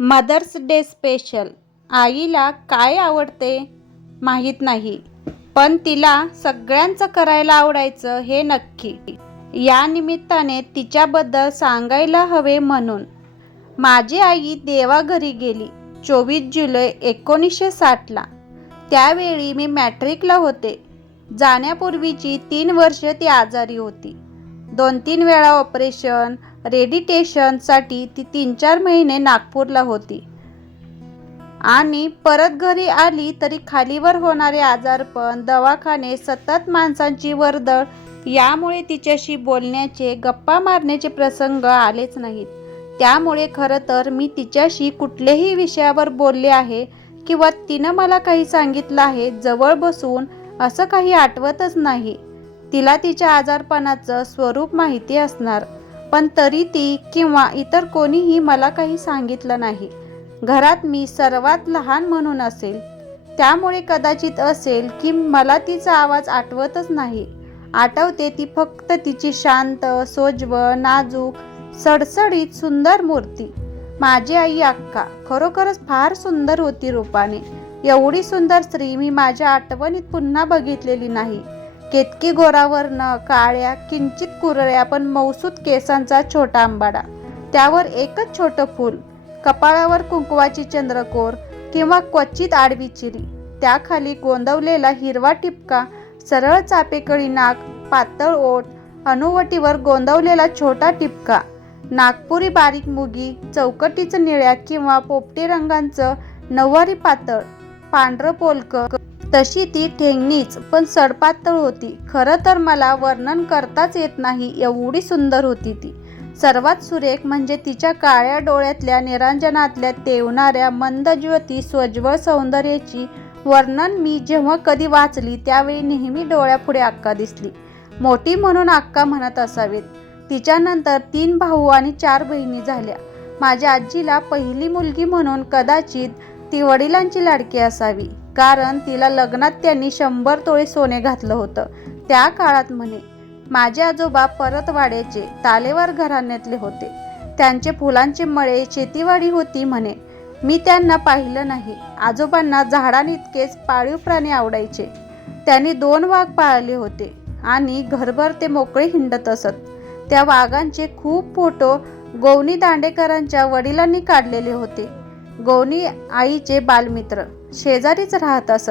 Mother's day special. आईला काय आवडते? माहीत नाही. पण तिला सगळ्यांचं करायला आवडायचं हे नक्की. या निमित्ताने तिच्याबद्दल सांगायला हवे म्हणून. माझी आई देवाघरी गेली. चोवीस जुलै एकोणीसशे साठला. त्यावेळी मी मॅट्रिकला होते. जाण्यापूर्वीची तीन वर्ष ती आजारी होती. दोन तीन वेळा ऑपरेशन रेडिटेशनसाठी ती तीन चार महिने नागपूरला होती. आणि परत घरी आली तरी खालीवर होणारे आजारपण दवाखाने सतत माणसांची वर्दळ यामुळे तिच्याशी बोलण्याचे गप्पा मारण्याचे प्रसंग आलेच नाहीत. त्यामुळे खरं तर मी तिच्याशी कुठल्याही विषयावर बोलले आहे किंवा तिनं मला काही सांगितलं आहे जवळ बसून असं काही आठवतच नाही. तिला तिच्या आजारपणाचं स्वरूप माहिती असणार. पण तरी ती किंवा इतर कोणीही मला काही सांगितलं नाही. घरात मी सर्वात लहान म्हणून असेल. त्यामुळे कदाचित असेल की मला तिचा आवाज आठवतच नाही. आठवते ती फक्त तिची शांत सोजव नाजूक सडसडीत सुंदर मूर्ती. माझी आई अक्का खरोखरच फार सुंदर होती रूपाने. एवढी सुंदर स्त्री मी माझ्या आठवणीत पुन्हा बघितलेली नाही. केतकी गोरावरनं काळ्या किंचित कुरळ्या पण मौसूद केसांचा छोटा आंबाडा. त्यावर एकच छोटं फूल कपाळावर कुंकवाची चंद्रकोर किंवा क्वचित आडवी चिरी. त्याखाली गोंदवलेला हिरवा टिपका सरळ चापेकळी नाक पातळ ओठ अनुवटीवर गोंदवलेला छोटा टिपका नागपुरी बारीक मुगी चौकटीचं निळ्या किंवा पोपटी रंगांचं नऊवारी पातळ पांढरं पोलक. तशी ती ठेंगणीच पण सडपातळ होती. खरं तर मला वर्णन करताच येत नाही एवढी सुंदर होती ती. सर्वात सुरेख म्हणजे तिच्या काळ्या डोळ्यातल्या निरांजनातल्या तेवणाऱ्या मंद ज्योती स्वज्वळ सौंदर्याची वर्णन मी जेव्हा कधी वाचली त्यावेळी नेहमी डोळ्यापुढे अक्का दिसली. मोठी म्हणून अक्का म्हणत असावीत. तिच्यानंतर तीन भाऊ आणि चार बहिणी झाल्या. माझ्या आजीला पहिली मुलगी म्हणून कदाचित ती वडिलांची लाडकी असावी. कारण तिला लग्नात त्यांनी शंभर तोळे सोने घातलं होतं. त्या काळात म्हणे माझे आजोबा परतवाड्याचे तालेवार घराण्यातले होते. त्यांचे फुलांचे मळे शेतीवाडी होती म्हणे. मी त्यांना पाहिलं नाही. आजोबांना झाडांइतकेच पाळीव प्राणी आवडायचे. त्यांनी दोन वाघ पाळले होते आणि घरभर ते मोकळे हिंडत असत. त्या वाघांचे खूप फोटो गोवणी दांडेकरांच्या वडिलांनी काढलेले होते. गौनी आईचे बालमित्र. शेजारीच राहत असत.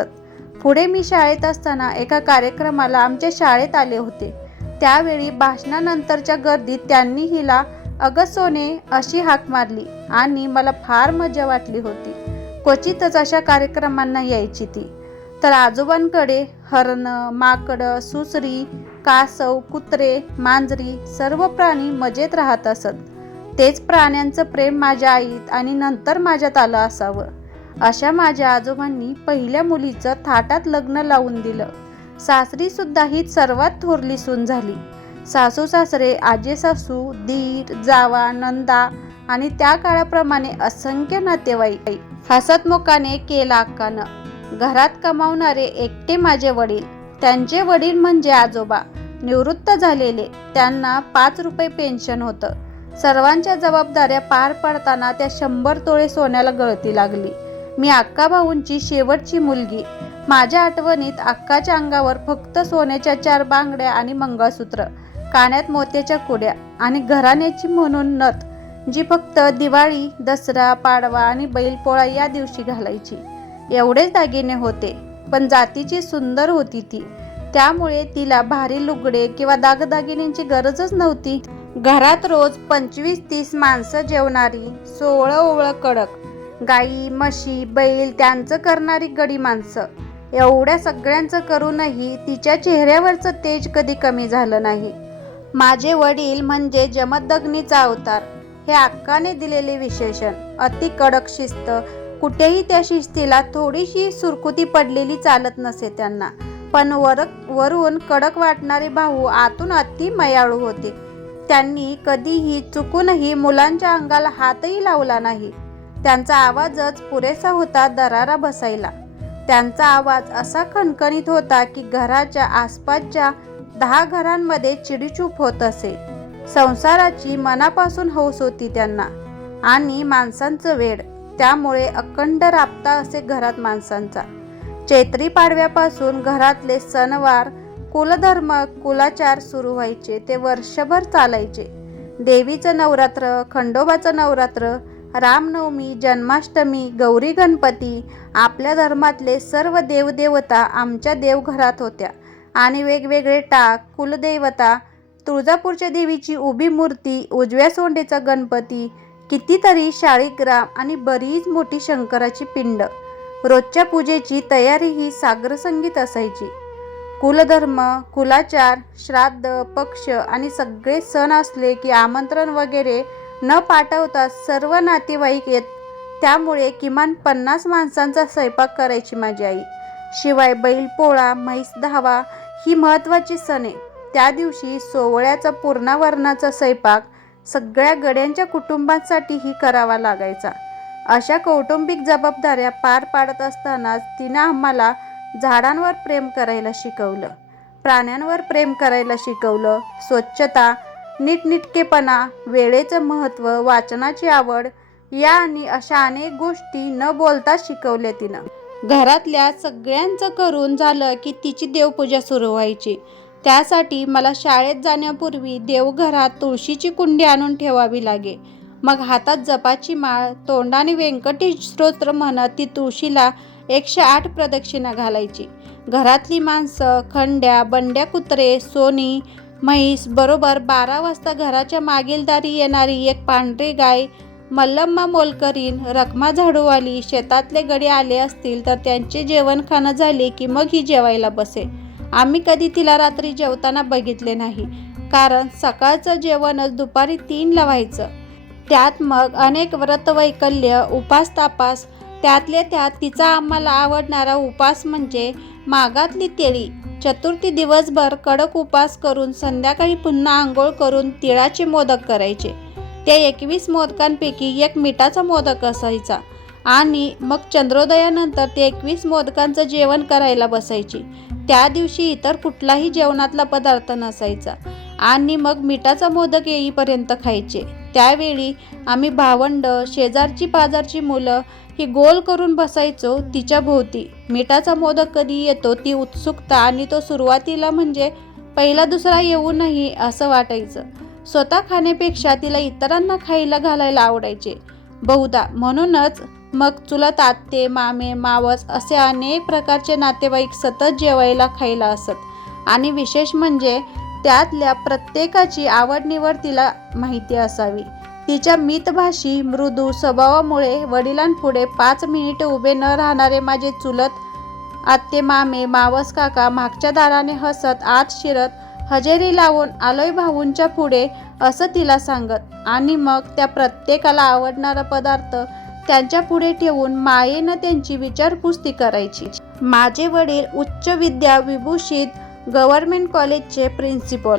पुढे मी शाळेत असताना एका कार्यक्रमाला आमच्या शाळेत आले होते. त्यावेळी भाषणानंतरच्या गर्दीत त्यांनी हिला अगं सोने अशी हाक मारली आणि मला फार मजा वाटली होती. क्वचितच अशा कार्यक्रमांना यायची ती. तर आजोबांकडे हरणं माकडं सुसरी कासव कुत्रे मांजरी सर्व प्राणी मजेत राहत असत. तेच प्राण्यांचं प्रेम माझ्या आईत आणि नंतर माझ्यात आलं असावं. अशा माझ्या आजोबांनी पहिल्या मुलीचं थाटात लग्न लावून दिलं. सासरी सुद्धा ही सर्वात थोरली सून झाली. सासू सासरे आजे सासू दीर जावा नंदा आणि त्या काळाप्रमाणे असंख्य नातेवाईक हसतमुखाने केला अक्कानं. घरात कमावणारे एकटे माझे वडील. त्यांचे वडील म्हणजे आजोबा. निवृत्त झालेले. त्यांना पाच रुपये पेन्शन होतं. सर्वांच्या जबाबदाऱ्या पार पडताना त्या शंभर तोळे सोन्याला गळती लागली. मी अक्का भाऊंची शेवटची मुलगी. माझ्या आठवणीत अक्काच्या अंगावर फक्त सोन्याच्या चार बांगड्या आणि मंगळसूत्र काण्यात मोत्याच्या कुड्या आणि घराण्याची म्हणून नथ जी फक्त दिवाळी दसरा पाडवा आणि बैलपोळा या दिवशी घालायची. एवढेच दागिने होते पण जातीची सुंदर होती ती. त्यामुळे तिला भारी लुगडे किंवा दागदागिन्यांची गरजच नव्हती. घरात रोज पंचवीस तीस माणसं जेवणारी सोळं ओवळं कडक गाई म्हशी बैल त्यांचं करणारी गडी माणसं. एवढ्या सगळ्यांचं करूनही तिच्या चेहऱ्यावरचं तेज कधी कमी झालं नाही. माझे वडील म्हणजे जमदग्नीचा अवतार. हे अक्काने दिलेले विशेषण. अति कडक शिस्त. कुठेही त्या शिस्तीला थोडीशी सुरकुती पडलेली चालत नसे त्यांना. पण वर वरून कडक वाटणारे भाऊ आतून अति मयाळू होते. त्यांनी कधीही चुकूनही मुलांच्या अंगाला हातही लावला नाही. त्यांचा आवाजच पुरेसा होता दरारा बसायला. त्यांचा आवाज असा खणखणीत होता की घराच्या आसपासच्या दहा घरांमध्ये चिडीचूप होत असे. संसाराची मनापासून हौस होती त्यांना. आणि माणसांचं वेड त्यामुळे अखंड राबता असे घरात माणसांचा. चैत्री पाडव्यापासून घरातले सणवार कुलधर्म कुलाचार सुरू व्हायचे ते वर्षभर चालायचे. देवीचं नवरात्र खंडोबाचं नवरात्र रामनवमी जन्माष्टमी गौरी गणपती आपल्या धर्मातले सर्व देवदेवता आमच्या देवघरात होत्या. आणि वेगवेगळे टाक कुलदेवता तुळजापूरच्या देवीची उभी मूर्ती उजव्या सोंडेचा गणपती कितीतरी शाळीग्राम आणि बरीच मोठी शंकराची पिंड. रोजच्या पूजेची तयारी ही सागरसंगीत असायची. कुलधर्म कुलाचार श्राद्ध पक्ष आणि सगळे सण असले की आमंत्रण वगैरे न पाठवता सर्व नातेवाईक येत त्यामुळे किमान पन्नास माणसांचा स्वयंपाक करायची माझी आई. शिवाय बैलपोळा म्हैस धावा ही महत्त्वाची सण आहे. त्या दिवशी सोवळ्याचा पूर्णावरणाचा स्वयंपाक सगळ्या गड्यांच्या कुटुंबांसाठीही करावा लागायचा. अशा कौटुंबिक जबाबदाऱ्या पार पाडत असतानाच तिनं आम्हाला झाडांवर प्रेम करायला शिकवलं प्राण्यांवर प्रेम करायला शिकवलं स्वच्छता नीटनिटकेपणा वेळेचं महत्त्व वाचनाची आवड या आणि अशा अनेक गोष्टी न बोलता शिकवल्या तिनं. घरातल्या सगळ्यांचं करून झालं की तिची देवपूजा सुरू व्हायची. त्यासाठी मला शाळेत जाण्यापूर्वी देवघरात तुळशीची कुंडी आणून ठेवावी लागे. मग हातात जपाची माळ तोंडाने व्यंकटेश स्तोत्र म्हणत ती तुळशीला एकशे आठ प्रदक्षिणा घालायची. घरातली माणसं खंड्या बंड्या कुत्रे सोनी म्हैस बरोबर बारा वाजता घराच्या मागील दारी येणारी एक पांढरी गाय मल्लम्मा मोलकरीन रखमा झाडूवाली शेतातले गडे आले असतील तर त्यांचे जेवण खाणं झाले की मग ही जेवायला बसे. आम्ही कधी तिला रात्री जेवताना बघितले नाही कारण सकाळचं जेवणच दुपारी तीनला व्हायचं. त्यात मग अनेक व्रतवैकल्य उपास तापास त्यातल्या त्यात तिचा आम्हाला आवडणारा उपास म्हणजे मागातली तेळी. चतुर्थी दिवसभर कडक उपास करून संध्याकाळी पुन्हा आंघोळ करून तिळाचे मोदक करायचे. त्या एकवीस मोदकांपैकी एक मिठाचा मोदक असायचा आणि मग चंद्रोदयानंतर ते एकवीस मोदकांचं जेवण करायला बसायची. त्या दिवशी इतर कुठलाही जेवणातला पदार्थ नसायचा आणि मग मिठाचा मोदक येईपर्यंत खायचे. त्यावेळी आम्ही भावंड शेजारची पाजारची मुलं ही गोल करून बसायचो तिच्या भोवती. मिठाचा मोदक कधी येतो ती उत्सुकता आणि तो सुरुवातीला म्हणजे पहिला दुसरा येऊ नाही असं वाटायचं. स्वतः खाण्यापेक्षा तिला इतरांना खायला घालायला आवडायचे. बहुधा म्हणूनच मग चुलत आत्ते मामे मावस असे अनेक प्रकारचे नातेवाईक सतत जेवायला खायला असत. आणि विशेष म्हणजे त्यातल्या प्रत्येकाची आवड निवड तिला माहिती असावी. तिच्या मितभाषी मृदू स्वभावामुळे वडिलांपुढे पाच मिनिटे उभे न राहणारे माझे चुलत आत्ते मामे मावस काका मागच्या दाराने हसत आत शिरत हजेरी लावून आलोय भाऊंच्या पुढे असं तिला सांगत. आणि मग त्या प्रत्येकाला आवडणारा पदार्थ त्यांच्या पुढे ठेवून मायेनं त्यांची विचारपुस्ती करायची. माझे वडील उच्च विद्या विभूषित गव्हर्नमेंट कॉलेजचे प्रिन्सिपल.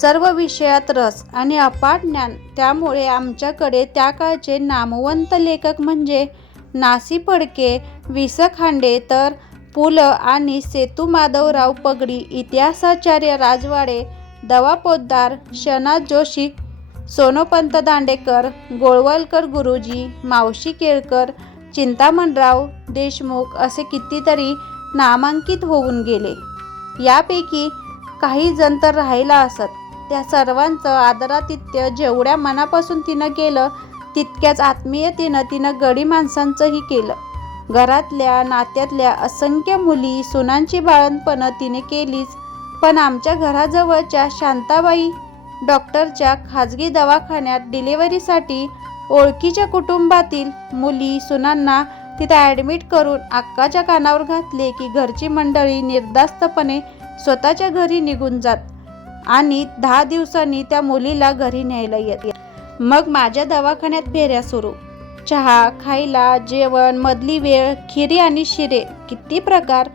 सर्व विषयात रस आणि अपाट ज्ञान. त्यामुळे आमच्याकडे त्या काळचे नामवंत लेखक म्हणजे नासी फडके वि स खांडे तर पु ल आणि सेतू माधवराव पगडी इतिहासाचार्य राजवाडे दवा पोद्दार शनाथ जोशी सोनोपंत दांडेकर गोळवलकर गुरुजी मावशी केळकर चिंतामणराव देशमुख असे कितीतरी नामांकित होऊन गेले. यापैकी काही जण तर राहिला असत. त्या सर्वांचं आदरातिथ्य जेवढ्या मनापासून तिनं केलं तितक्याच आत्मीयतेनं तिनं गडी माणसांचंही केलं. घरातल्या नात्यातल्या असंख्य मुली सुनांची बाळणपणं तिने केलीच पण आमच्या घराजवळच्या शांताबाई डॉक्टरच्या खाजगी दवाखान्यात डिलिव्हरीसाठी ओळखीच्या कुटुंबातील मुली सुनांना तिथं ॲडमिट करून अक्काच्या कानावर घातले की घरची मंडळी निर्धास्तपणे स्वतःच्या घरी निघून जात. आणि दहा दिवसांनी त्या मुलीला घरी न्यायला येत मग माझ्या दवाखान्यात फेऱ्या सुरू. चहा खायला जेवण मधली वेळ खिरी आणि शिरे किती प्रकार.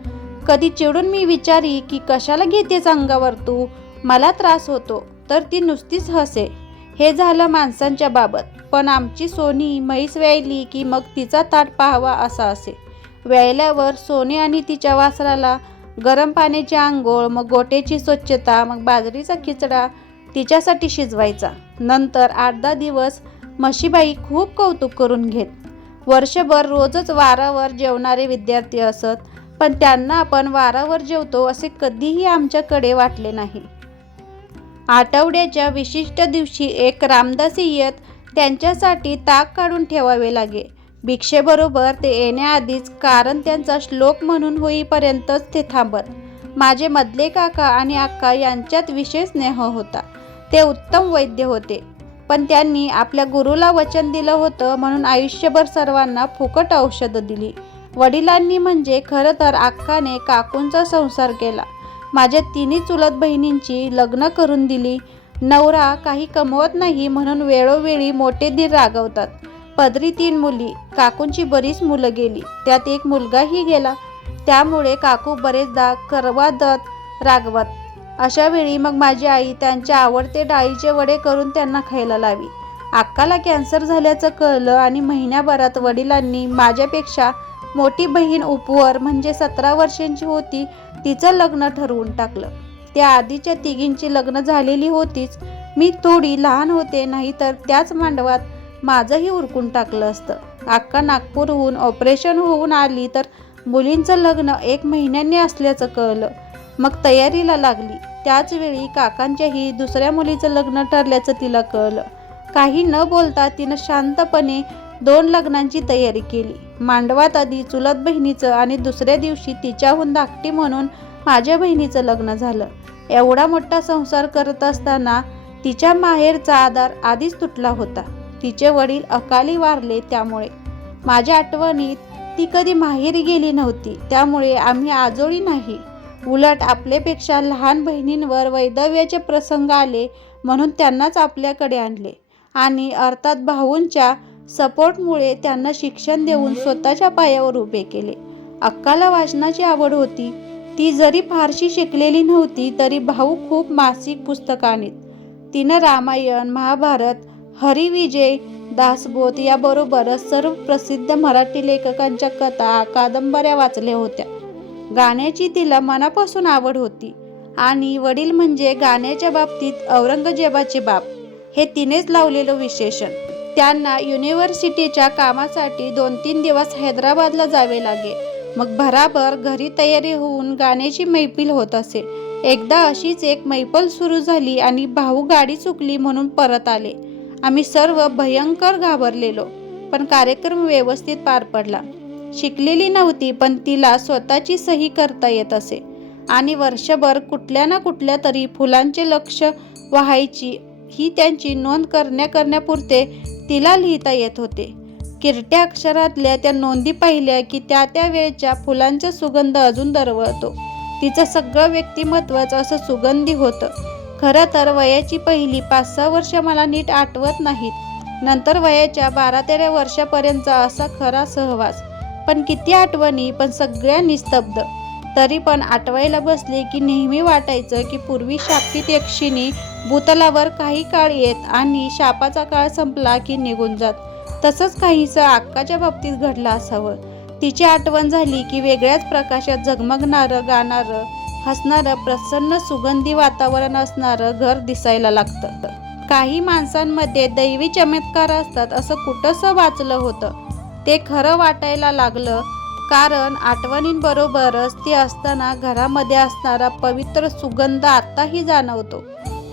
कधी चिडून मी विचारी की कशाला घेतेस अंगावर तू? मला त्रास होतो तर ती नुसतीच हसे. हे झालं माणसांच्या बाबत. पण आमची सोनी म्हैस व्यायली की मग तिचा ताट पाहावा असा असे. व्यायल्यावर सोने आणि तिच्या वासराला गरम पाण्याची आंघोळ मग गोट्याची स्वच्छता मग बाजरीचा खिचडा तिच्यासाठी शिजवायचा. नंतर आठ दहा दिवस म्हशीबाई खूप कौतुक करून घेत. वर्षभर रोजच वारावर जेवणारे विद्यार्थी असत पण त्यांना आपण वारावर जेवतो असे कधीही आमच्याकडे वाटले नाही. आठवड्याच्या विशिष्ट दिवशी एक रामदासी येत त्यांच्यासाठी ताक काढून ठेवावे लागे. भिक्षेबरोबर ते येण्याआधीच कारण त्यांचा श्लोक म्हणून होईपर्यंतच ते थांबत. माझे मधले काका आणि अक्का यांच्यात विशेष स्नेह होता. ते उत्तम वैद्य होते. पण त्यांनी आपल्या गुरुला वचन दिलं होतं म्हणून आयुष्यभर सर्वांना फुकट औषधं दिली. वडिलांनी म्हणजे खरं तर अक्काने काकूंचा संसार केला. माझ्या तिन्ही चुलत बहिणींची लग्न करून दिली. नवरा काही कमवत नाही म्हणून वेळोवेळी मोठे धीर रागवतात. पदरी तीन मुली काकूंची बरीच मुलं गेली. त्यात एक मुलगाही गेला. त्यामुळे काकू बरेचदा करवादत रागवत. अशा वेळी मग माझी आई त्यांच्या आवडते डाळीचे वडे करून त्यांना खायला लावी. अक्काला कॅन्सर झाल्याचं कळलं आणि महिन्याभरात वडिलांनी माझ्यापेक्षा मोठी बहीण उपवर म्हणजे सतरा वर्षांची होती तिचं लग्न ठरवून टाकलं. त्या आधीच्या तिघींची लग्न झालेली होतीच. मी थोडी लहान होते नाहीतर त्याच मांडवात माझंही उरकून टाकलं असतं. अक्का नागपूरहून ऑपरेशन होऊन आली तर मुलींचं लग्न एक महिन्याने असल्याचं कळलं. मग तयारीला लागली. त्याचवेळी काकांच्याही दुसऱ्या मुलीचं लग्न ठरल्याचं तिला कळलं. काही न बोलता तिनं शांतपणे दोन लग्नांची तयारी केली. मांडवात आधी चुलत बहिणीचं आणि दुसऱ्या दिवशी तिच्याहून धाकटी म्हणून माझ्या बहिणीचं लग्न झालं. एवढा मोठा संसार करत असताना तिच्या माहेरचा आधार आधीच तुटला होता. तिचे वडील अकाली वारले त्यामुळे. माझ्या आठवणीत ती कधी माहेरी गेली नव्हती त्यामुळे आम्ही आजोळी नाही. उलट आपल्यापेक्षा लहान बहिणींवर वैदव्याचे प्रसंग आले म्हणून त्यांनाच आपल्याकडे आणले. आणि अर्थात भाऊंच्या सपोर्टमुळे त्यांना शिक्षण देऊन स्वतःच्या पायावर उभे केले. अक्काला वाचनाची आवड होती. ती जरी फारशी शिकलेली नव्हती तरी भाऊ खूप मासिक पुस्तकांनीत तिनं रामायण महाभारत हरिविजय दासबोध याबरोबरच सर्व प्रसिद्ध मराठी लेखकांच्या कथा कादंबऱ्या वाचल्या होत्या. गाण्याची तिला मनापासून आवड होती. आणि वडील म्हणजे गाण्याच्या बाबतीत औरंगजेबाचे बाप. हे तिनेच लावलेलं विशेषण. त्यांना युनिव्हर्सिटीच्या कामासाठी दोन तीन दिवस हैदराबादला जावे लागे. मग भराभर घरी तयारी होऊन गाण्याची मैफिल होत असे. एकदा अशीच एक मैफल सुरू झाली आणि भाऊ गाडी चुकली म्हणून परत आले. आम्ही सर्व भयंकर घाबरलेलो पण कार्यक्रम व्यवस्थित पार पडला. शिकलेली नव्हती पण तिला स्वतःची सही करता येत असे. आणि वर्षभर कुठल्या ना कुठल्या तरी फुलांचे लक्ष व्हायची ही त्यांची नोंद करण्या करण्यापुरते तिला लिहिता येत होते. किरट्या अक्षरातल्या त्या नोंदी पाहिल्या की त्या त्या वेळच्या फुलांचा सुगंध अजून दरवळतो. तिचं सगळं व्यक्तिमत्वच असं सुगंधी होतं. खरं तर वयाची पहिली पाच सहा वर्ष मला नीट आठवत नाहीत. नंतर वयाच्या बारा तेरा वर्षापर्यंतचा असा खरा सहवास. पण किती आठवणी पण सगळ्या निस्तब्ध तरी पण आठवायला बसले की नेहमी वाटायचं की पूर्वी शापित यक्षिणी भूतलावर काही काळ येत आणि शापाचा काळ संपला की निघून जात. तसंच काहीसं अक्काच्या बाबतीत घडलं असावं. तिची आठवण झाली की वेगळ्याच प्रकाशात झगमगणारं गाणारं हसणारं प्रसन्न सुगंधी वातावरण असणारं घर दिसायला लागतं. काही माणसांमध्ये दैवी चमत्कार असतात असं कुठंसं वाचलं होतं? ते खरं वाटायला लागलं कारण आठवणींबरोबरच ती असताना घरामध्ये असणारा पवित्र सुगंध आत्ताही जाणवतो.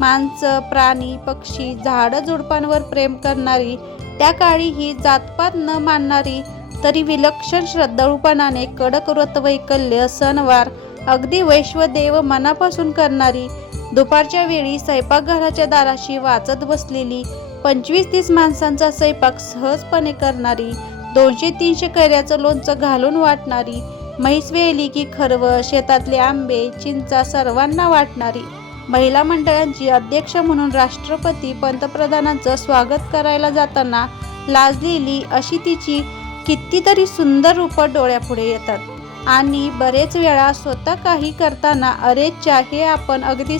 माणसं प्राणी पक्षी झाडं झुडपांवर प्रेम करणारी त्या काळी ही जातपात न मानणारी तरी विलक्षण श्रद्धाळूपणाने कडक व्रतवैकल्य सणवार अगदी वैश्वदेव मनापासून करणारी दुपारच्या वेळी स्वयंपाकघराच्या दाराशी वाचत बसलेली पंचवीस तीस माणसांचा स्वयंपाक सहजपणे करणारी दोनशे तीनशे कैऱ्याचं लोणचं घालून वाटणारी म्हैस वेली की खरव शेतातले आंबे चिंचा सर्वांना वाटणारी. महिला मंडळांची अध्यक्ष म्हणून राष्ट्रपती पंतप्रधानांचं स्वागत करायला जाताना लाजलेली अशी तिची कितीतरी सुंदर रूपं डोळ्यापुढे येतात. आणि बरेच वेळा स्वतः काही करताना अरेच्या हे आपण अगदी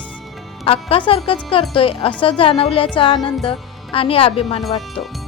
अक्कासारखंच करतोय असं जाणवल्याचा आनंद आणि अभिमान वाटतो.